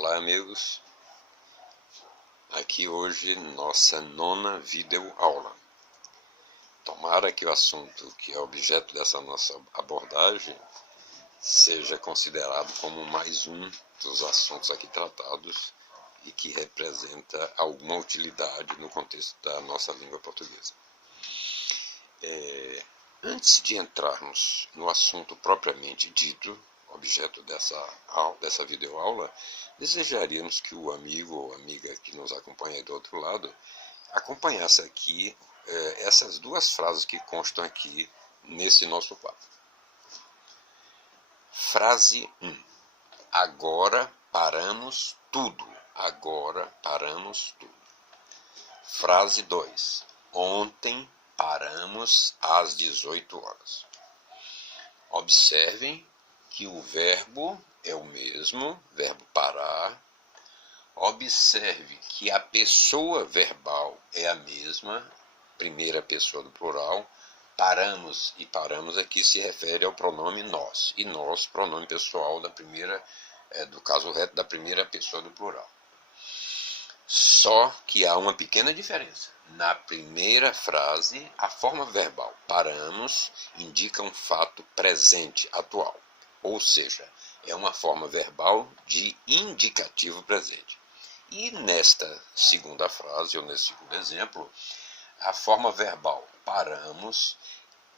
Olá amigos, aqui hoje nossa nona videoaula. Tomara que o assunto que é objeto dessa nossa abordagem seja considerado como mais um dos assuntos aqui tratados e que representa alguma utilidade no contexto da nossa língua portuguesa. Antes de entrarmos no assunto propriamente dito, objeto dessa videoaula, desejaríamos que o amigo ou amiga que nos acompanha aí do outro lado acompanhasse aqui essas duas frases que constam aqui nesse nosso papo. Frase 1. Agora paramos tudo. Agora paramos tudo. Frase 2. Ontem paramos às 18 horas. Observem que o verbo é o mesmo, verbo parar. Observe que a pessoa verbal é a mesma, primeira pessoa do plural. Paramos e paramos aqui se refere ao pronome nós. E nós, pronome pessoal do caso reto da primeira pessoa do plural. Só que há uma pequena diferença. Na primeira frase, a forma verbal paramos indica um fato presente, atual. Ou seja, é uma forma verbal de indicativo presente. E nesta segunda frase, ou nesse segundo exemplo, a forma verbal paramos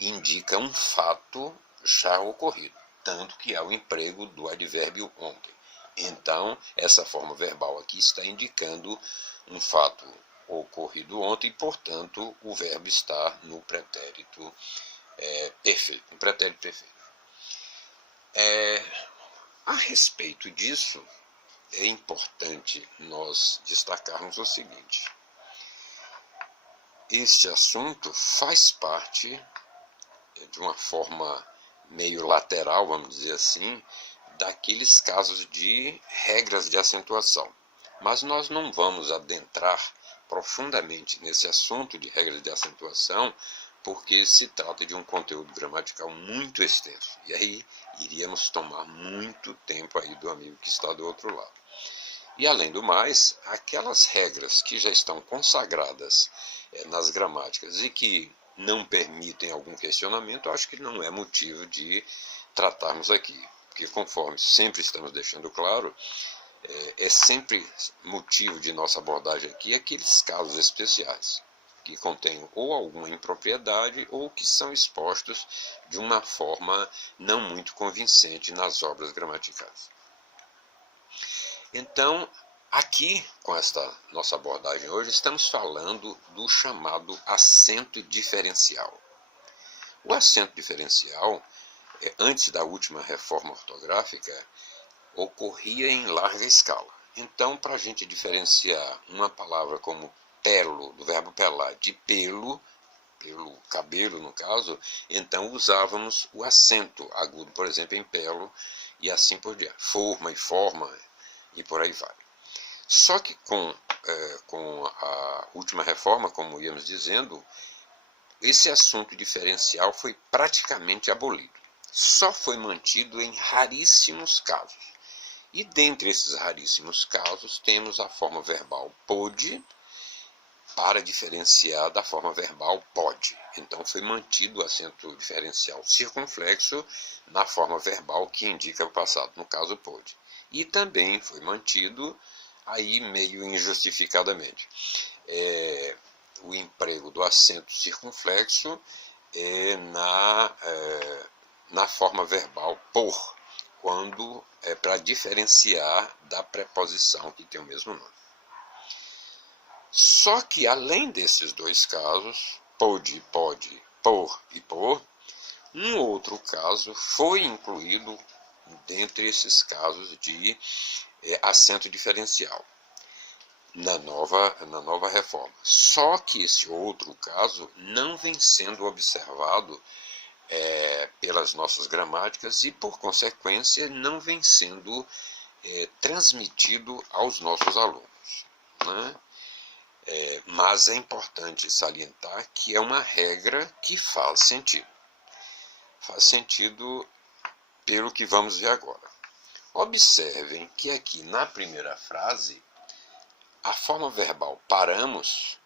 indica um fato já ocorrido, tanto que há o emprego do advérbio ontem. Então, essa forma verbal aqui está indicando um fato ocorrido ontem e, portanto, o verbo está no pretérito perfeito. No pretérito perfeito. A respeito disso, é importante nós destacarmos o seguinte. Este assunto faz parte, de uma forma meio lateral, vamos dizer assim, daqueles casos de regras de acentuação. Mas nós não vamos adentrar profundamente nesse assunto de regras de acentuação, porque se trata de um conteúdo gramatical muito extenso. E aí iríamos tomar muito tempo aí do amigo que está do outro lado. E além do mais, aquelas regras que já estão consagradas nas gramáticas e que não permitem algum questionamento, acho que não é motivo de tratarmos aqui. Porque conforme sempre estamos deixando claro, é sempre motivo de nossa abordagem aqui aqueles casos especiais que contêm ou alguma impropriedade ou que são expostos de uma forma não muito convincente nas obras gramaticais. Então, aqui, com esta nossa abordagem hoje, estamos falando do chamado acento diferencial. O acento diferencial, antes da última reforma ortográfica, ocorria em larga escala. Então, para a gente diferenciar uma palavra como pelo, do verbo pelar, de pelo cabelo no caso, então usávamos o acento agudo, por exemplo, em pelo, e assim por diante. Forma e forma, e por aí vai. Só que com a última reforma, como íamos dizendo, esse assunto diferencial foi praticamente abolido. Só foi mantido em raríssimos casos. E dentre esses raríssimos casos, temos a forma verbal pôde, para diferenciar da forma verbal pode. Então foi mantido o acento diferencial circunflexo na forma verbal que indica o passado, no caso pôde. E também foi mantido, aí meio injustificadamente, o emprego do acento circunflexo na forma verbal por, quando é para diferenciar da preposição que tem o mesmo nome. Só que, além desses dois casos, pode, por e por, um outro caso foi incluído dentre esses casos de acento diferencial na nova reforma. Só que esse outro caso não vem sendo observado pelas nossas gramáticas e, por consequência, não vem sendo transmitido aos nossos alunos, né? Mas é importante salientar que é uma regra que faz sentido. Faz sentido pelo que vamos ver agora. Observem que aqui na primeira frase, a forma verbal paramos,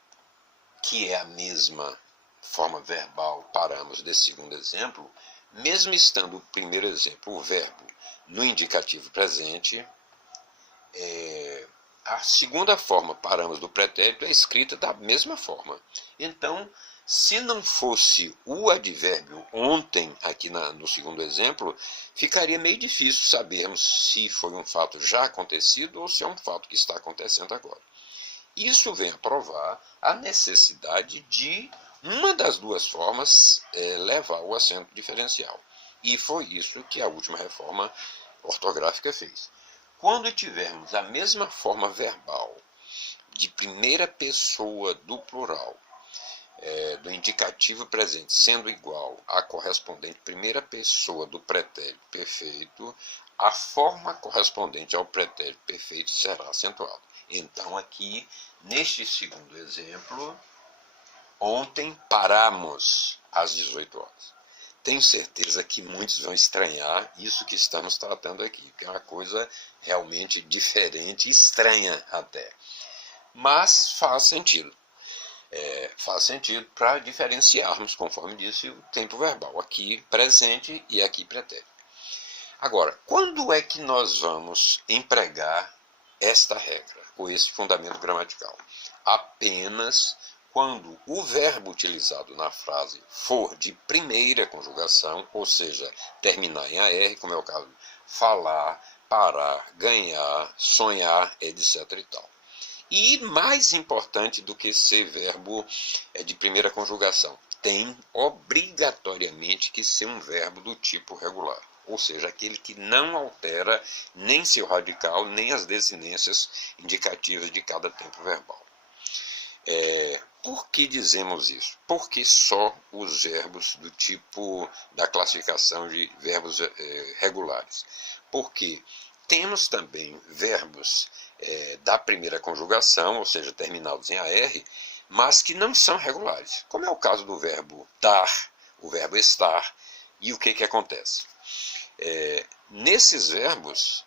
que é a mesma forma verbal paramos desse segundo exemplo, mesmo estando o primeiro exemplo, o verbo, no indicativo presente, a segunda forma paramos do pretérito é escrita da mesma forma. Então, se não fosse o advérbio ontem, aqui no segundo exemplo, ficaria meio difícil sabermos se foi um fato já acontecido ou se é um fato que está acontecendo agora. Isso vem a provar a necessidade de uma das duas formas levar o acento diferencial. E foi isso que a última reforma ortográfica fez. Quando tivermos a mesma forma verbal de primeira pessoa do plural, do indicativo presente sendo igual à correspondente primeira pessoa do pretérito perfeito, a forma correspondente ao pretérito perfeito será acentuada. Então, aqui, neste segundo exemplo, ontem paramos às 18 horas. Tenho certeza que muitos vão estranhar isso que estamos tratando aqui, que é uma coisa realmente diferente, estranha até. Mas faz sentido. Faz sentido para diferenciarmos, conforme disse, o tempo verbal. Aqui presente e aqui pretérito. Agora, quando é que nós vamos empregar esta regra, ou esse fundamento gramatical? Apenas quando o verbo utilizado na frase for de primeira conjugação, ou seja, terminar em AR, como é o caso de falar, parar, ganhar, sonhar, etc. e tal. E mais importante do que ser verbo de primeira conjugação, tem obrigatoriamente que ser um verbo do tipo regular. Ou seja, aquele que não altera nem seu radical, nem as desinências indicativas de cada tempo verbal. Por que dizemos isso? Porque só os verbos do tipo da classificação de verbos regulares. Porque temos também verbos da primeira conjugação, ou seja, terminados em AR, mas que não são regulares, como é o caso do verbo dar, o verbo estar. E o que acontece? Nesses verbos,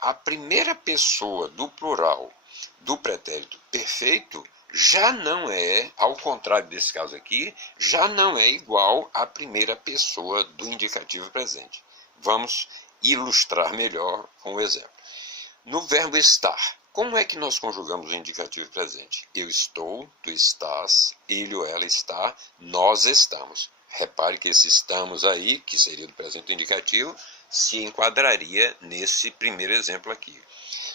a primeira pessoa do plural do pretérito perfeito já não é, ao contrário desse caso aqui, já não é igual à primeira pessoa do indicativo presente. Vamos ilustrar melhor com o exemplo. No verbo estar, como é que nós conjugamos o indicativo presente? Eu estou, tu estás, ele ou ela está, nós estamos. Repare que esse estamos aí, que seria do presente indicativo, se enquadraria nesse primeiro exemplo aqui.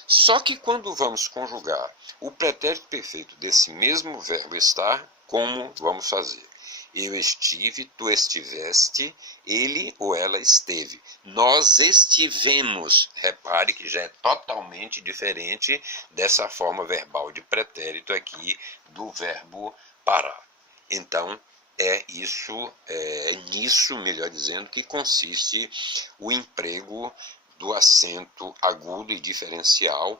Só que quando vamos conjugar o pretérito perfeito desse mesmo verbo estar, como vamos fazer? Eu estive, tu estiveste, ele ou ela esteve. Nós estivemos. Repare que já é totalmente diferente dessa forma verbal de pretérito aqui do verbo parar. Então, é nisso, melhor dizendo, que consiste o emprego do acento agudo e diferencial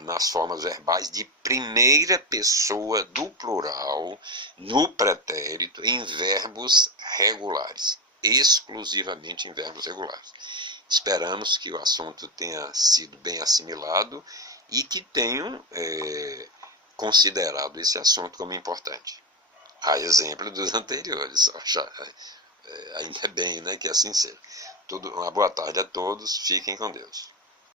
nas formas verbais de primeira pessoa do plural no pretérito em verbos regulares, exclusivamente em verbos regulares. Esperamos que o assunto tenha sido bem assimilado e que tenham considerado esse assunto como importante. A exemplo dos anteriores. Ainda bem, né, que assim seja. Uma boa tarde a todos, fiquem com Deus.